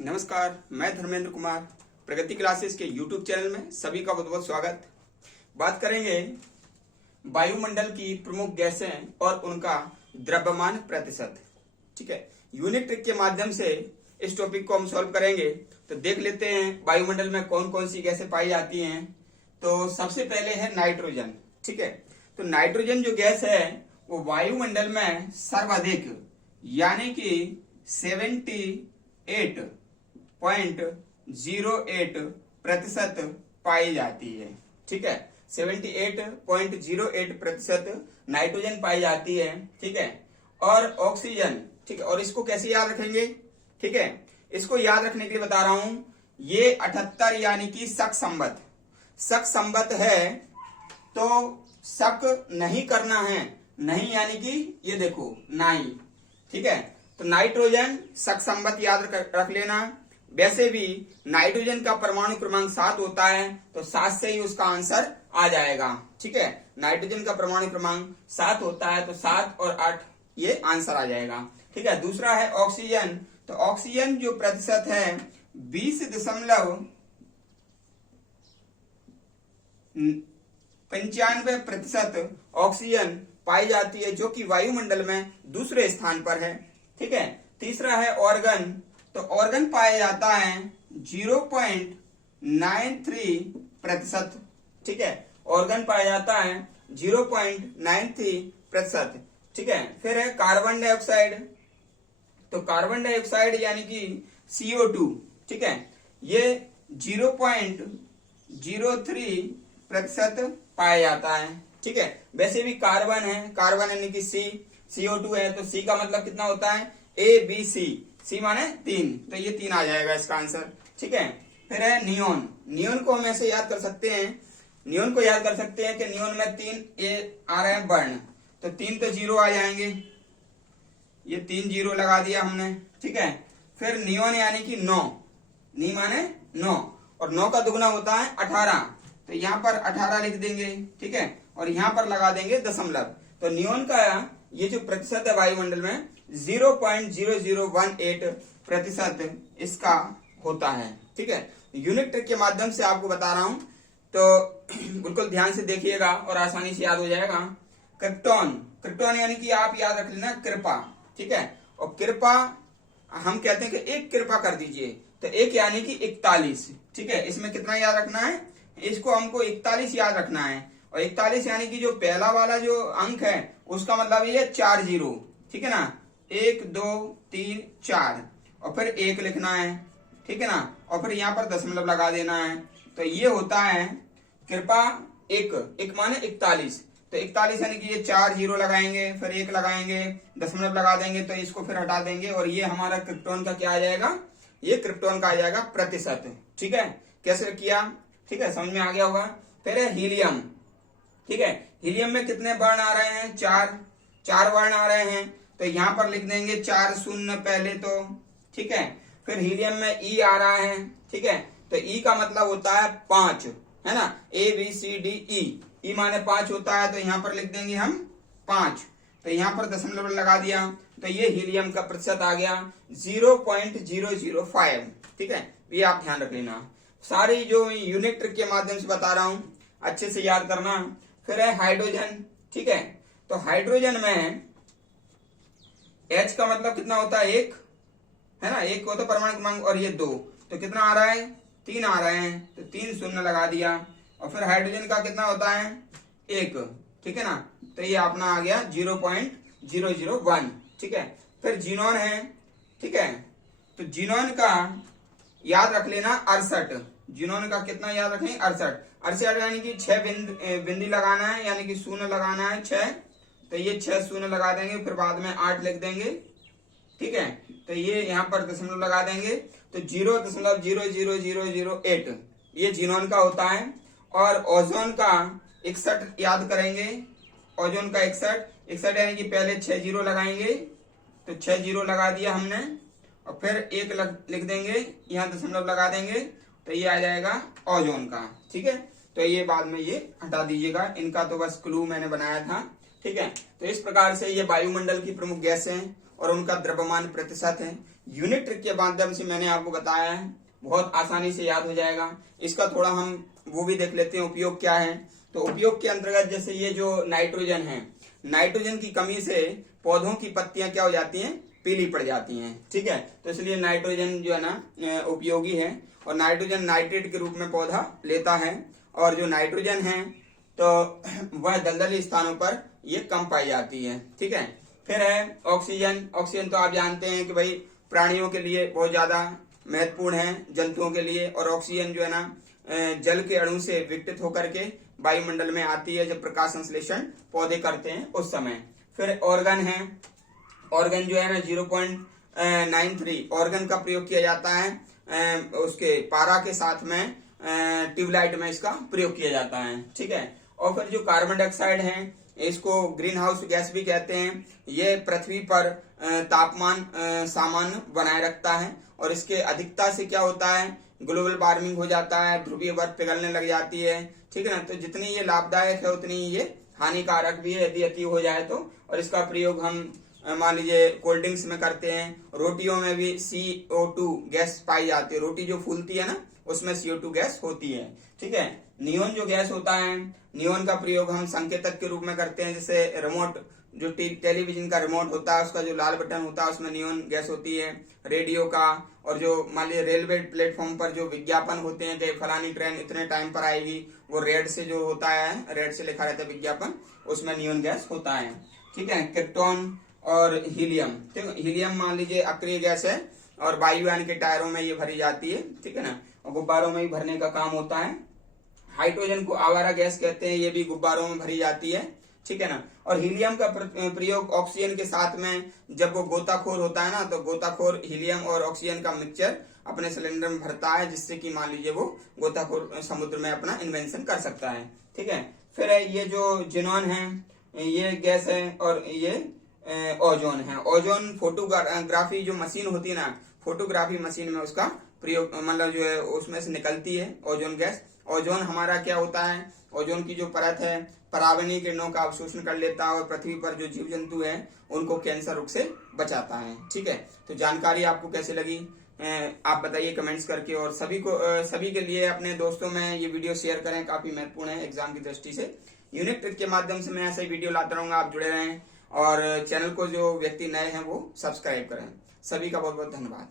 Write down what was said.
नमस्कार, मैं धर्मेंद्र कुमार प्रगति क्लासेस के YouTube चैनल में सभी का बहुत बहुत स्वागत। बात करेंगे वायुमंडल की प्रमुख गैसें और उनका द्रव्यमान प्रतिशत। ठीक है, यूनिट ट्रिक के माध्यम से इस टॉपिक को हम सॉल्व करेंगे। तो देख लेते हैं वायुमंडल में कौन कौन सी गैसें पाई जाती हैं। तो सबसे पहले है नाइट्रोजन। ठीक है, तो नाइट्रोजन जो गैस है वो वायुमंडल में सर्वाधिक यानी कि 78.08% पाई जाती है। ठीक है, 78.08% नाइट्रोजन पाई जाती है। ठीक है, और ऑक्सीजन। ठीक है, और इसको कैसे याद रखेंगे? ठीक है, इसको याद रखने के लिए बता रहा हूं, ये 78 यानी कि शक संबत। शक संबत है तो शक नहीं करना है, नहीं यानी कि ये देखो नहीं। ठीक है, तो नाइट्रोजन शक संबत याद रख लेना। वैसे भी नाइट्रोजन का परमाणु क्रमांक 7 होता है, तो 7 से ही उसका आंसर आ जाएगा। ठीक है, नाइट्रोजन का परमाणु क्रमांक 7 होता है, तो 7 और 8 ये आंसर आ जाएगा। ठीक है, दूसरा है ऑक्सीजन। तो ऑक्सीजन जो प्रतिशत है 20.95% ऑक्सीजन पाई जाती है, जो कि वायुमंडल में दूसरे स्थान पर है। ठीक है, तीसरा है ऑर्गन। तो ऑर्गन पाया जाता है 0.93%। ठीक है, ऑर्गन पाया जाता है 0.93%। ठीक है, फिर है कार्बन डाइऑक्साइड। तो कार्बन डाइऑक्साइड यानी कि CO2। ठीक है, ये 0.03% पाया जाता है। ठीक है, वैसे भी कार्बन है, कार्बन यानी कि CO2 है, तो C का मतलब कितना होता है? ABC। C माने 3, तो ये 3 आ जाएगा इसका आंसर। ठीक है, फिर है नियोन। नियोन को हम ऐसे याद कर सकते हैं, नियोन को याद कर सकते हैं कि नियोन में 3 आ रहे हैं वर्ण, तो 3 तो 0 आ जाएंगे, ये 3 0 लगा दिया हमने। ठीक है, फिर नियोन यानी कि 9, नी माने 9, और 9 का दुगना होता है 18, तो यहाँ पर 18 लिख देंगे। ठीक है, और यहाँ पर लगा देंगे दशमलव। तो नियोन का ये जो प्रतिशत है वायुमंडल में 0.0018% इसका होता है। ठीक है, यूनिट ट्रिक के माध्यम से आपको बता रहा हूं, तो बिल्कुल ध्यान से देखिएगा और आसानी से याद हो जाएगा। क्रिप्टॉन। क्रिप्टॉन यानी कि आप याद रख लेना कृपा। ठीक है, और कृपा हम कहते हैं कि एक कृपा कर दीजिए, तो एक यानी कि 41। ठीक है, इसमें कितना याद रखना है? इसको हमको 41 याद रखना है, और 41 यानी कि जो पहला वाला जो अंक है उसका मतलब ये 4 0। ठीक है ना, 1 2 3 4, और फिर 1 लिखना है। ठीक है ना, और फिर यहाँ पर दशमलव लगा देना है, तो ये होता है कृपा 1 माने 41। तो 41 यानी कि ये 4 0 लगाएंगे, फिर 1 लगाएंगे, दशमलव लगा देंगे, तो इसको फिर हटा देंगे, और ये हमारा क्रिप्टॉन का क्या आ जाएगा? ये क्रिप्टॉन का आ जाएगा प्रतिशत। ठीक है, कैसे किया? ठीक है, समझ में आ गया होगा। फिर है हीलियम। ठीक है, हीलियम में कितने वर्ण आ रहे हैं? 4 वर्ण आ रहे हैं, तो यहाँ पर लिख देंगे 4 0 पहले तो। ठीक है, फिर हीलियम में E आ रहा है। ठीक है, तो E का मतलब होता है 5, है ना, ABCDE। E माने 5 होता है, तो यहाँ पर लिख देंगे हम 5, तो यहाँ पर दशमलव लगा दिया, तो ये हीलियम का प्रतिशत आ गया 0.005। ठीक है, ये आप ध्यान रख लेना। सारी जो यूनिट ट्रिक के माध्यम से बता रहा हूं अच्छे से याद करना। फिर है हाइड्रोजन। ठीक है, तो हाइड्रोजन में H का मतलब कितना होता है? 1, है ना, 1 होता है परमाणु क्रमांक, और ये 2, तो कितना आ रहा है? 3 आ रहे हैं, तो 3 0 लगा दिया। और फिर हाइड्रोजन का कितना होता है? 1। ठीक है ना, तो ये अपना आ गया 0.001। ठीक है, फिर जीनोन है। ठीक है, तो जीनोन का याद रख लेना 68। जीनोन का कितना याद रखें? 68 यानी कि 6 बिंदी लगाना है, यानी कि 0 लगाना है 6, तो ये 6 0 लगा देंगे, फिर बाद में 8 लिख देंगे। ठीक है, तो ये यहाँ पर दशमलव लगा देंगे, तो 0.00008 ये जीनोन का होता है। और ओजोन का 61 याद करेंगे। ओजोन का 61 यानी कि पहले 6 0 लगाएंगे, तो 6 0 लगा दिया हमने, और फिर 1 लिख देंगे, यहाँ दशमलव लगा देंगे, तो ये आ जाएगा ओजोन का। ठीक है, तो ये बाद में ये हटा दीजिएगा, इनका तो बस क्लू मैंने बनाया था। ठीक है, तो इस प्रकार से ये वायुमंडल की प्रमुख गैसें और उनका द्रव्यमान प्रतिशत है। यूनिट ट्रिक के माध्यम से मैंने आपको बताया है, बहुत आसानी से याद हो जाएगा। इसका थोड़ा हम वो भी देख लेते हैं उपयोग क्या है। तो उपयोग के अंतर्गत जैसे ये जो नाइट्रोजन है, नाइट्रोजन की कमी से पौधों की पत्तियां क्या हो जाती हैं, पीली पड़ जाती हैं, ठीक है। तो इसलिए नाइट्रोजन जो है ना उपयोगी है, और नाइट्रोजन नाइट्रेट के रूप में पौधा लेता है। और जो नाइट्रोजन है तो वह दलदली स्थानों पर ये कम पाई जाती है, ठीक है। फिर है ऑक्सीजन। ऑक्सीजन तो आप जानते हैं कि भाई प्राणियों के लिए बहुत ज्यादा महत्वपूर्ण है, जंतुओं के लिए। और ऑक्सीजन जो है ना जल के अणु से विकसित होकर के वायुमंडल में आती है जब प्रकाश संश्लेषण पौधे करते हैं उस समय। फिर ऑर्गन है। ऑर्गन जो है ना 0.93 ऑर्गन का प्रयोग किया जाता है उसके पारा के साथ में, ट्यूबलाइट में इसका प्रयोग किया जाता है, ठीक है। और फिर जो कार्बन डाइऑक्साइड है, इसको ग्रीन हाउस गैस भी कहते हैं। ये पृथ्वी पर तापमान सामान्य बनाए रखता है, और इसके अधिकता से क्या होता है, ग्लोबल वार्मिंग हो जाता है, ध्रुवीय बर्फ पिघलने लग जाती है, ठीक है ना। तो जितनी ये लाभदायक है उतनी ये हानिकारक भी है यदि अति हो जाए तो। और इसका प्रयोग हम मान लीजिए कोल्ड ड्रिंक्स में करते हैं, रोटियों में भी CO2 गैस पाई जाती है। रोटी जो फूलती है ना उसमें CO2 गैस होती है, ठीक है। नियोन जो गैस होता है, नियोन का प्रयोग हम संकेतक के रूप में करते हैं। जैसे रिमोट जो टेलीविजन का रिमोट होता है उसका जो लाल बटन होता है उसमें नियोन गैस होती है, रेडियो का। और जो मान लीजिए रेलवे प्लेटफॉर्म पर जो विज्ञापन होते हैं कि फलानी ट्रेन इतने टाइम पर आएगी, वो रेड से जो होता है, रेड से लिखा रहता है विज्ञापन, उसमें नियोन गैस होता है, ठीक है। क्रिप्टॉन और हीलियम, ठीक है। हीलियम मान लीजिए अक्रिय गैस है, और वायुयान के टायरों में ये भरी जाती है, ठीक है ना, और गुब्बारों में भी भरने का काम होता है। हाइड्रोजन को आवारा गैस कहते हैं, ये भी गुब्बारों में भरी जाती है, ठीक है ना। और हीलियम का प्रयोग ऑक्सीजन के साथ में जब वो गोताखोर होता है ना, तो गोताखोर हीलियम और ऑक्सीजन का मिक्सचर अपने सिलेंडर में भरता है, जिससे कि मान लीजिए वो गोताखोर समुद्र में अपना इन्वेंशन कर सकता है, ठीक है। फिर ये जो जिनॉन है, ये गैस है, और ये ओजोन है। ओजोन फोटोग्राफी जो मशीन होती है ना, फोटोग्राफी मशीन में उसका प्रयोग मतलब जो है उसमें से निकलती है ओजोन गैस। ओजोन हमारा क्या होता है, ओजोन की जो परत है पराबैंगनी किरणों का अवशोषण कर लेता है, और पृथ्वी पर जो जीव जंतु हैं उनको कैंसर रोग से बचाता है, ठीक है। तो जानकारी आपको कैसे लगी आप बताइए कमेंट्स करके, और सभी के लिए अपने दोस्तों में ये वीडियो शेयर करें, काफी महत्वपूर्ण है एग्जाम की दृष्टि से। यूनिट ट्रिक के माध्यम से मैं ऐसे ही वीडियो लाता रहूंगा, आप जुड़े रहें, और चैनल को जो व्यक्ति नए हैं वो सब्सक्राइब करें। सभी का बहुत बहुत धन्यवाद।